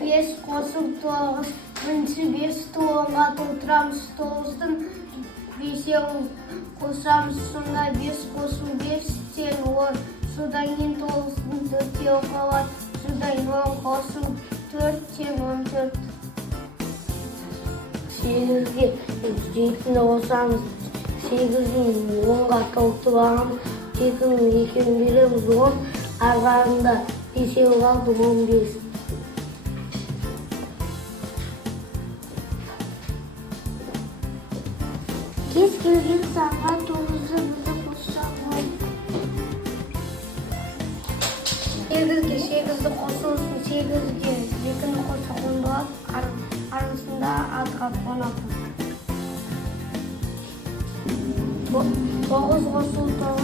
5 қосып 9, бірінші 5 толонға толтырамыз, 9-тың 5-еуін қосамыз, сонда 5 қосу 5 тең 10, содан кейін 9-тың 4-еуі қалады, содан 10 қосу 4 тең 14. 8-ге 7-ні қосамыз, 8-ін 10-ға толтырып аламыз, 7-ның 2-ін береміз 10, арғарында 5-еуі қалды 15. Кез келген санға 9-ды бірді қоссақ болады. 8-ге 8-ді қосылсын, 8-ге 2-ні қоссақ 10 болады, арасында 6-ға 16. 9 қосылып 9